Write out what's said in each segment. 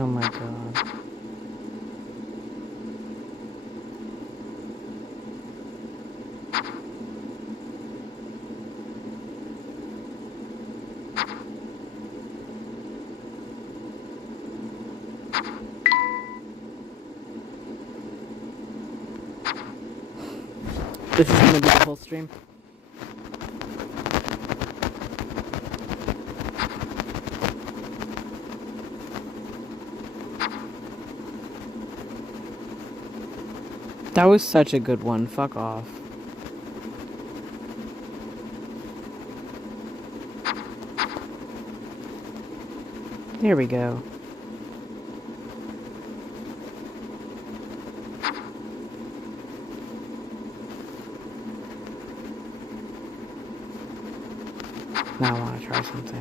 Oh my god. This is gonna be the whole stream. That was such a good one. Fuck off. There we go. Now I want to try something.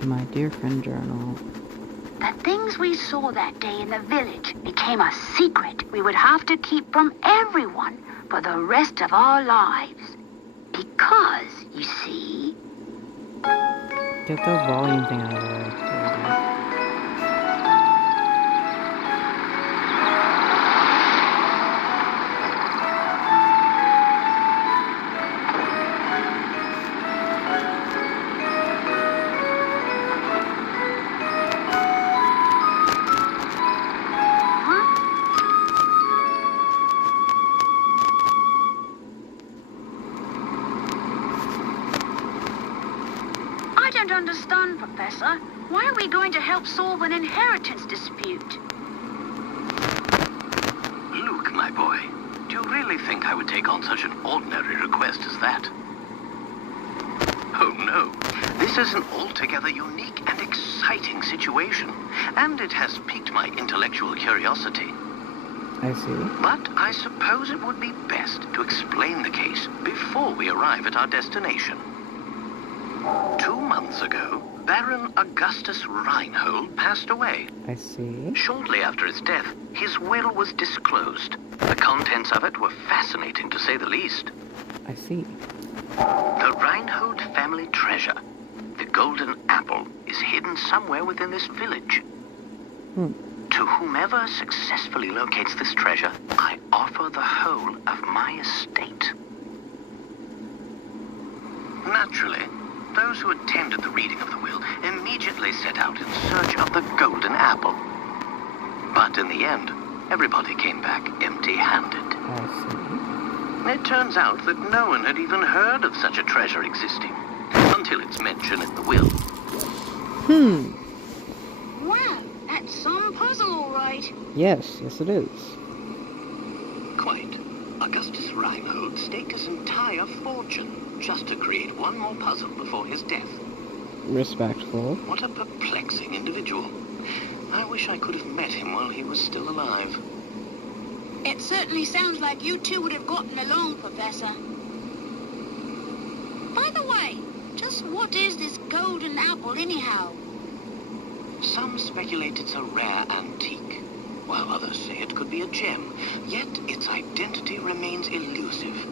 To my dear friend journal. The things we saw that day in the village became a secret we would have to keep from everyone for the rest of our lives. Because, you see... Get the volume thing out of the way. There we go. I don't understand, Professor. Why are we going to help solve an inheritance dispute? Luke, my boy, do you really think I would take on such an ordinary request as that? Oh no, this is an altogether unique and exciting situation, and it has piqued my intellectual curiosity. I see. But I suppose it would be best to explain the case before we arrive at our destination. 2 months ago, Baron Augustus Reinhold passed away. I see. Shortly after his death, his will was disclosed. The contents of it were fascinating, to say the least. I see. The Reinhold family treasure, the golden apple, is hidden somewhere within this village. To whomever successfully locates this treasure, I offer the whole of my estate. Naturally, those who attended the reading of the will immediately set out in search of the golden apple. But in the end, everybody came back empty-handed. I see. It turns out that no one had even heard of such a treasure existing, until it's mentioned in the will. Wow, that's some puzzle, all right. Yes it is. Quite. Augustus Reinhold staked his entire fortune just to create one more puzzle before his death. Respectful. What a perplexing individual. I wish I could have met him while he was still alive. It certainly sounds like you two would have gotten along, Professor. By the way, just what is this golden apple anyhow? Some speculate it's a rare antique, while others say it could be a gem, yet its identity remains elusive.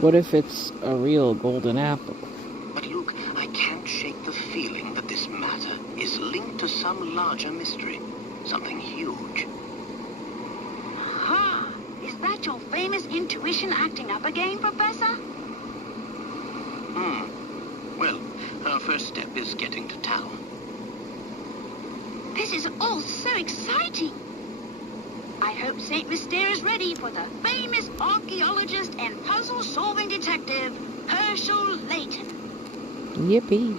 What if it's a real golden apple? But Luke, I can't shake the feeling that this matter is linked to some larger mystery, something huge. Ha! Is that your famous intuition acting up again, Professor? Well, our first step is getting to town. This is all so exciting. I hope St. Mystere is ready for the famous archaeologist and puzzle-solving detective, Herschel Layton. Yippee.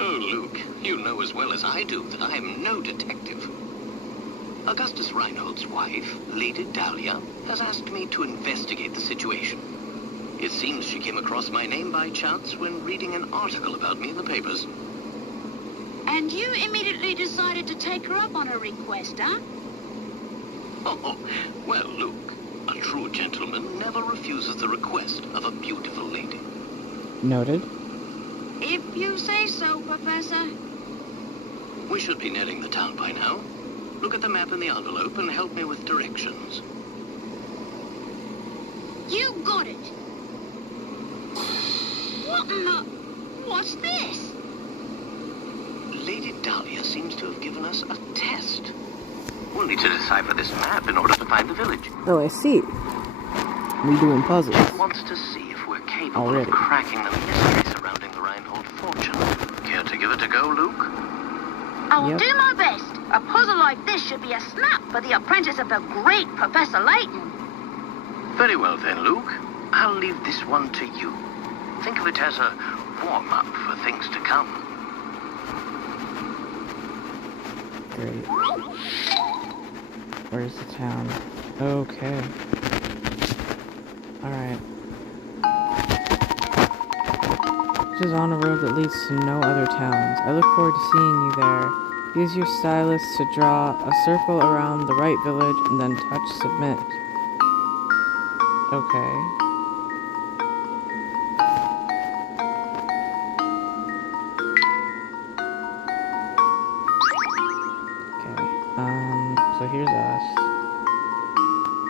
Oh, Luke, you know as well as I do that I am no detective. Augustus Reinhold's wife, Lady Dahlia, has asked me to investigate the situation. It seems she came across my name by chance when reading an article about me in the papers. And you immediately decided to take her up on her request, huh? Oh, well, Luke, a true gentleman never refuses the request of a beautiful lady. Noted. If you say so, Professor. We should be nearing the town by now. Look at the map in the envelope and help me with directions. You got it. What in the... What's this? Lady Dahlia seems to have given us a test. We'll need to decipher this map in order to find the village. Oh, I see. We doing puzzles. She wants to see if we're capable of cracking the mystery surrounding the Reinhold fortune. Care to give it a go, Luke? I will do my best. A puzzle like this should be a snap for the apprentice of the great Professor Layton. Very well then, Luke. I'll leave this one to you. Think of it as a warm-up for things to come. Great. Where's the town? Okay. Alright. This is on a road that leads to no other towns. I look forward to seeing you there. Use your stylus to draw a circle around the right village and then touch submit. Okay. So here's us.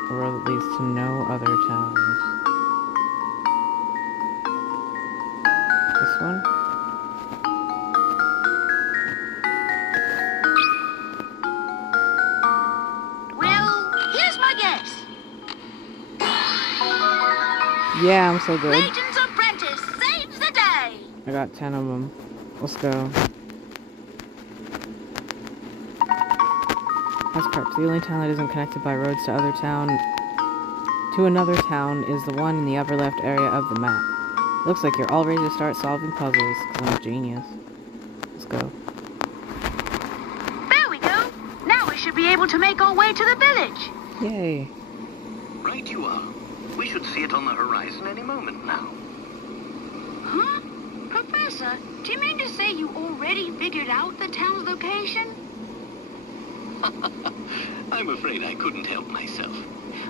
A road that leads to no other towns. This one? Well, here's my guess. Yeah, I'm so good. Layton's apprentice saves the day. I got 10 of them. Let's go. That's correct. The only town that isn't connected by roads to another town is the one in the upper left area of the map. Looks like you're all ready to start solving puzzles, 'cause I'm a genius. Let's go. There we go. Now we should be able to make our way to the village. Yay. Right you are. We should see it on the horizon any moment now. Huh? Professor, do you mean to say you already figured out the town's location? I'm afraid I couldn't help myself.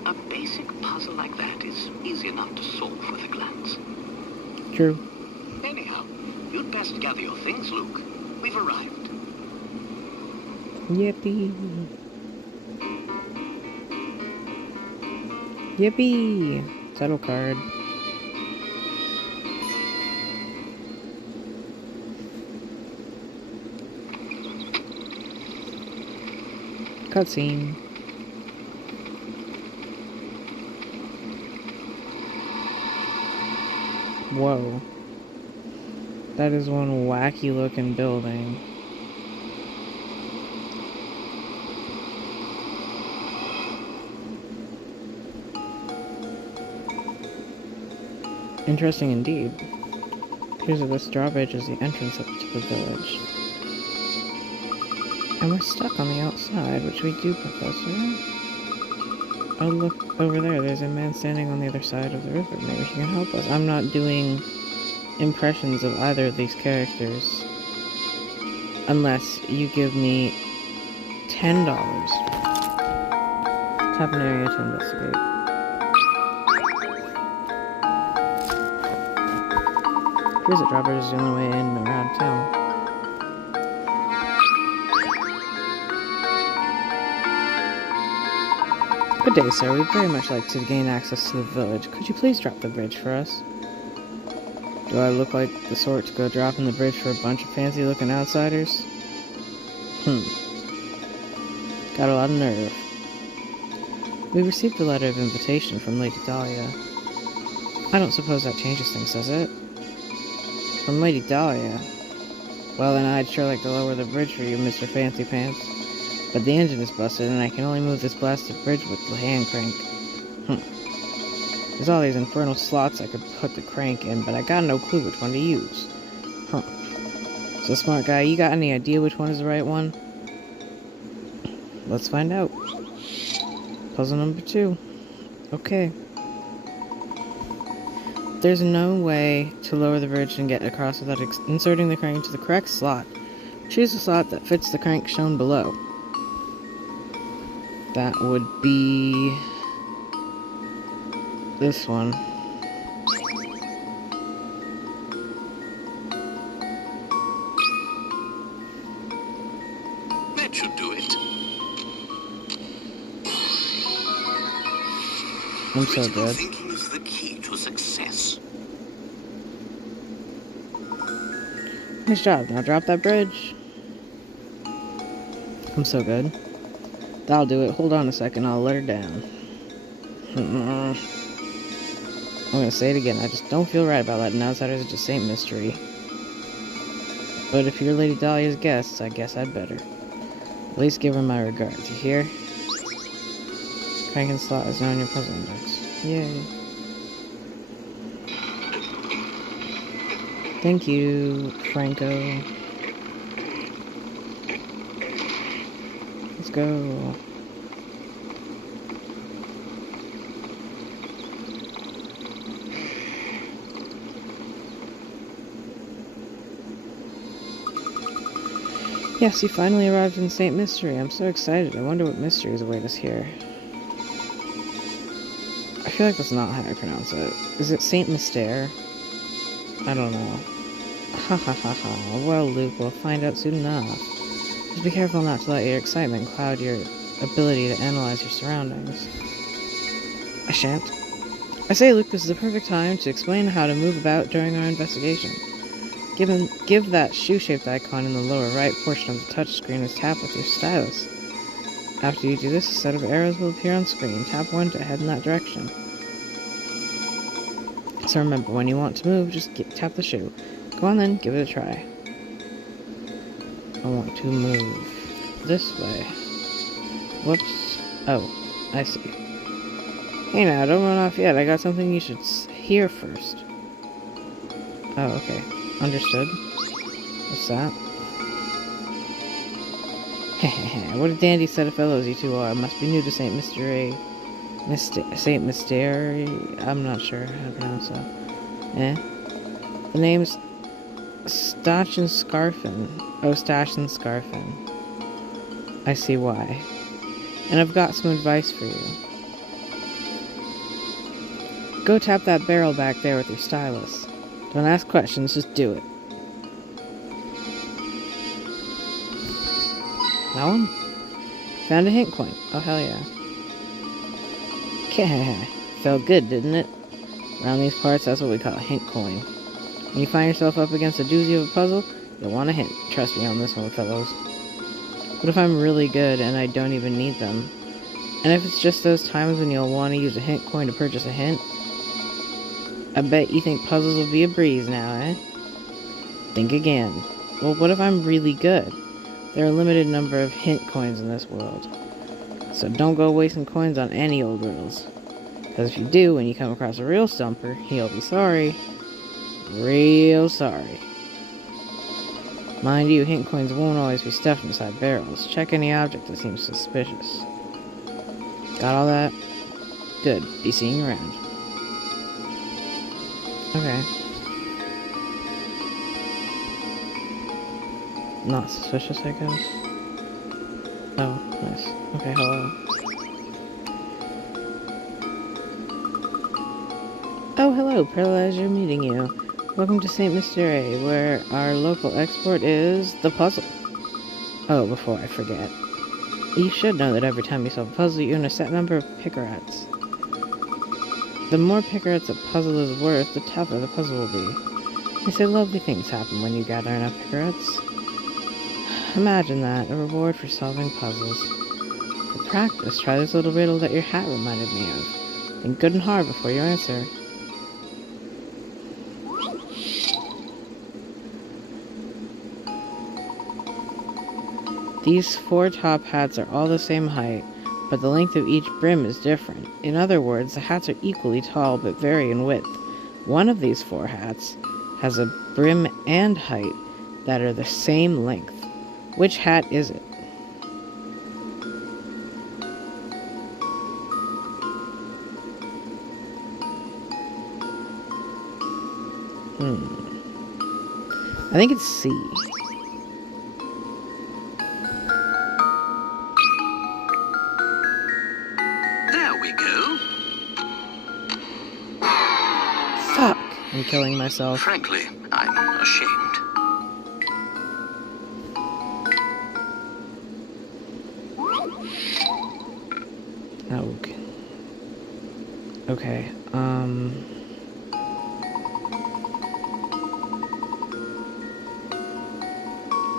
A basic puzzle like that is easy enough to solve with a glance. True. Anyhow, you'd best gather your things, Luke. We've arrived. Yippee. Yippee. Title card. Cutscene. Whoa. That is one wacky looking building. Interesting indeed. Appears that this drawbridge is the entrance up to the village. And we're stuck on the outside, which we do, Professor. Oh, look over there. There's a man standing on the other side of the river. Maybe he can help us. I'm not doing impressions of either of these characters. Unless you give me $10. Tap an area to investigate. Here's a drawbridge is the only way in and around town. Good day, sir. We'd very much like to gain access to the village. Could you please drop the bridge for us? Do I look like the sort to go dropping the bridge for a bunch of fancy-looking outsiders? Got a lot of nerve. We received a letter of invitation from Lady Dahlia. I don't suppose that changes things, does it? From Lady Dahlia? Well, then I'd sure like to lower the bridge for you, Mr. Fancy Pants. But the engine is busted, and I can only move this blasted bridge with the hand crank. There's all these infernal slots I could put the crank in, but I got no clue which one to use. So, smart guy, you got any idea which one is the right one? Let's find out. Puzzle number 2. Okay. There's no way to lower the bridge and get across without inserting the crank into the correct slot. Choose the slot that fits the crank shown below. That would be this one. should do it. I'm so Critical good. thinking is the key to success. Nice job. Now drop that bridge. I'm so good. That'll do it. Hold on a second. I'll let her down. I'm gonna say it again. I just don't feel right about letting outsiders into St. Mystery. But if you're Lady Dahlia's guests, I guess I'd better. At least give her my regards. You hear? Crank and slot is now in your puzzle index. Yay. Thank you, Franco. Let's go. Yes, you finally arrived in St. Mystery. I'm so excited. I wonder what mysteries await us here. I feel like that's not how I pronounce it. Is it St. Mystere? I don't know. Ha ha ha ha. Well, Luke, we'll find out soon enough. Just be careful not to let your excitement cloud your ability to analyze your surroundings. I shan't. I say, Luke, this is the perfect time to explain how to move about during our investigation. Give that shoe-shaped icon in the lower right portion of the touchscreen a tap with your stylus. After you do this, a set of arrows will appear on screen. Tap one to head in that direction. So remember, when you want to move, just tap the shoe. Go on then, give it a try. I want to move this way. Whoops. Oh, I see. Hey now, don't run off yet. I got something you should hear first. Oh, okay. Understood. What's that? Hehehe, what a dandy set of fellows you two are. Must be new to St. Mystery. St. Mystery? I'm not sure how to pronounce that. The name's Stach and Scarfin. Oh, Stash and Scarfin. I see why. And I've got some advice for you. Go tap that barrel back there with your stylus. Don't ask questions, just do it. That one? Found a hint coin. Oh, hell yeah. Felt good, didn't it? Around these parts, that's what we call a hint coin. When you find yourself up against a doozy of a puzzle, you'll want a hint. Trust me on this one, fellows. What if I'm really good and I don't even need them? And if it's just those times when you'll want to use a hint coin to purchase a hint? I bet you think puzzles will be a breeze now, eh? Think again. Well, what if I'm really good? There are a limited number of hint coins in this world. So don't go wasting coins on any old riddles. Because if you do, when you come across a real stumper, you'll be sorry. Real sorry. Mind you, hint coins won't always be stuffed inside barrels. Check any object that seems suspicious. Got all that? Good. Be seeing you around. Okay. Not suspicious, I guess. Oh, nice. Okay, hello. Oh, hello, pleasure meeting you. Welcome to St. Mystery, where our local export is the puzzle. Oh, before I forget. You should know that every time you solve a puzzle, you earn a set number of picarats. The more picarats a puzzle is worth, the tougher the puzzle will be. They say lovely things happen when you gather enough picarats. Imagine that, a reward for solving puzzles. For practice, try this little riddle that your hat reminded me of. Think good and hard before you answer. These 4 top hats are all the same height, but the length of each brim is different. In other words, the hats are equally tall but vary in width. One of these 4 hats has a brim and height that are the same length. Which hat is it? I think it's C. There we go. Fuck! I'm killing myself. Frankly, I'm ashamed. No. Okay,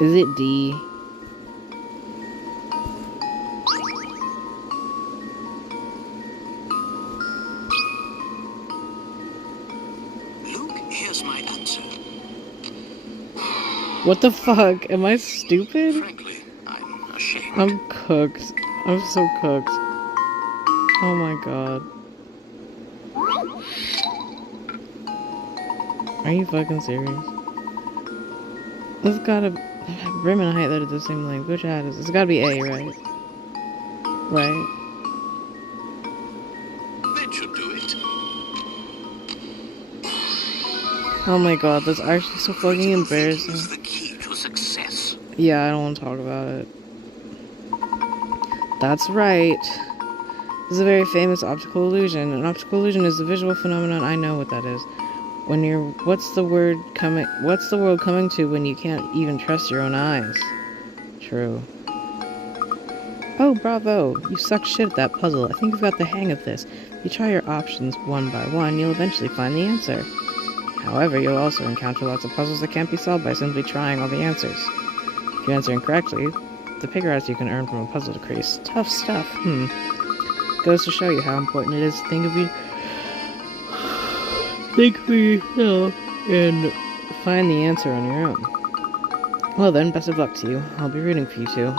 is it D? Luke, here's my answer. What the fuck? Am I stupid? Frankly, I'm ashamed. I'm cooked. I'm so cooked. Oh my god. Are you fucking serious? This gotta... Brim and highlighted the same length. Which ad is this? It's gotta be A, right? Right? That should do it. Oh my god, that's actually so fucking embarrassing. Is the key to success. Yeah, I don't want to talk about it. That's right. This is a very famous optical illusion. An optical illusion is a visual phenomenon. I know what that is. When you're... What's the world coming to when you can't even trust your own eyes? True. Oh, bravo. You suck shit at that puzzle. I think you've got the hang of this. If you try your options one by one, you'll eventually find the answer. However, you'll also encounter lots of puzzles that can't be solved by simply trying all the answers. If you answer incorrectly, the bigger odds you can earn from a puzzle decrease. Tough stuff, Goes to show you how important it is to think for yourself and find the answer on your own. Well then, best of luck to you. I'll be rooting for you too.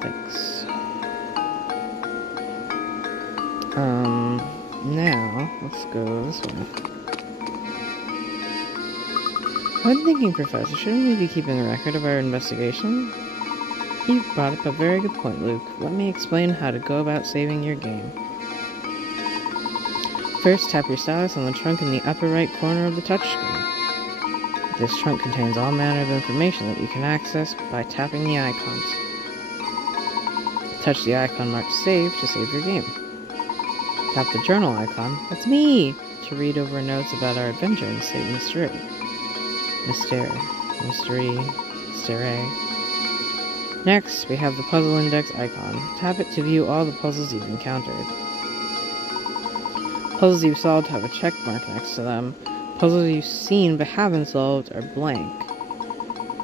Thanks. Now, let's go this way. I'm thinking, Professor, shouldn't we be keeping a record of our investigation? You brought up a very good point, Luke. Let me explain how to go about saving your game. First, tap your stylus on the trunk in the upper right corner of the touchscreen. This trunk contains all manner of information that you can access by tapping the icons. Touch the icon marked Save to save your game. Tap the journal icon, that's me, to read over notes about our adventure and save mystery. Next, we have the puzzle index icon. Tap it to view all the puzzles you've encountered. Puzzles you've solved have a check mark next to them. Puzzles you've seen but haven't solved are blank.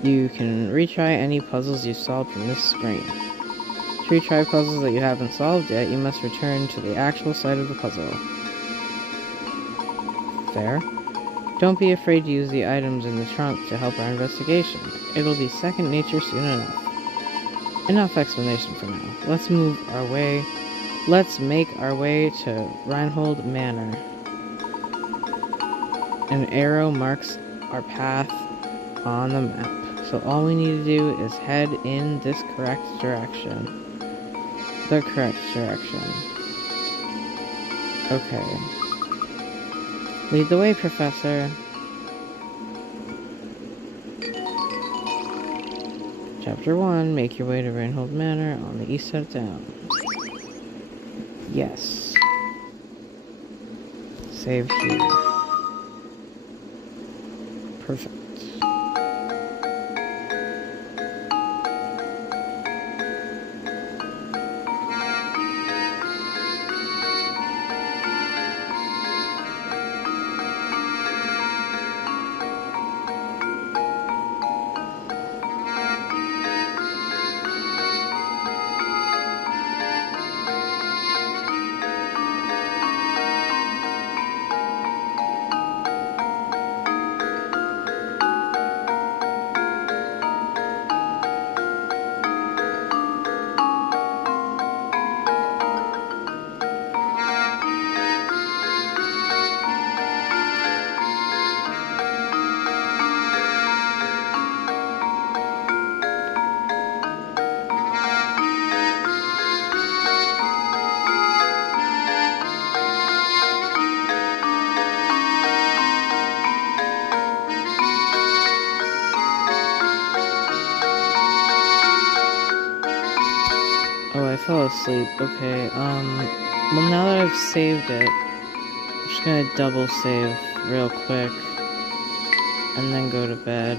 You can retry any puzzles you've solved from this screen. To retry puzzles that you haven't solved yet, you must return to the actual site of the puzzle. Fair? Don't be afraid to use the items in the trunk to help our investigation. It'll be second nature soon enough. Enough explanation for now. Let's make our way to Reinhold Manor. An arrow marks our path on the map. So all we need to do is head in this correct direction. The correct direction. Okay. Lead the way, Professor. Chapter 1, make your way to Reinhold Manor on the east side of town. Yes. Save here. Perfect. Oh, I fell asleep. Okay, well now that I've saved it, I'm just gonna double save real quick, and then go to bed.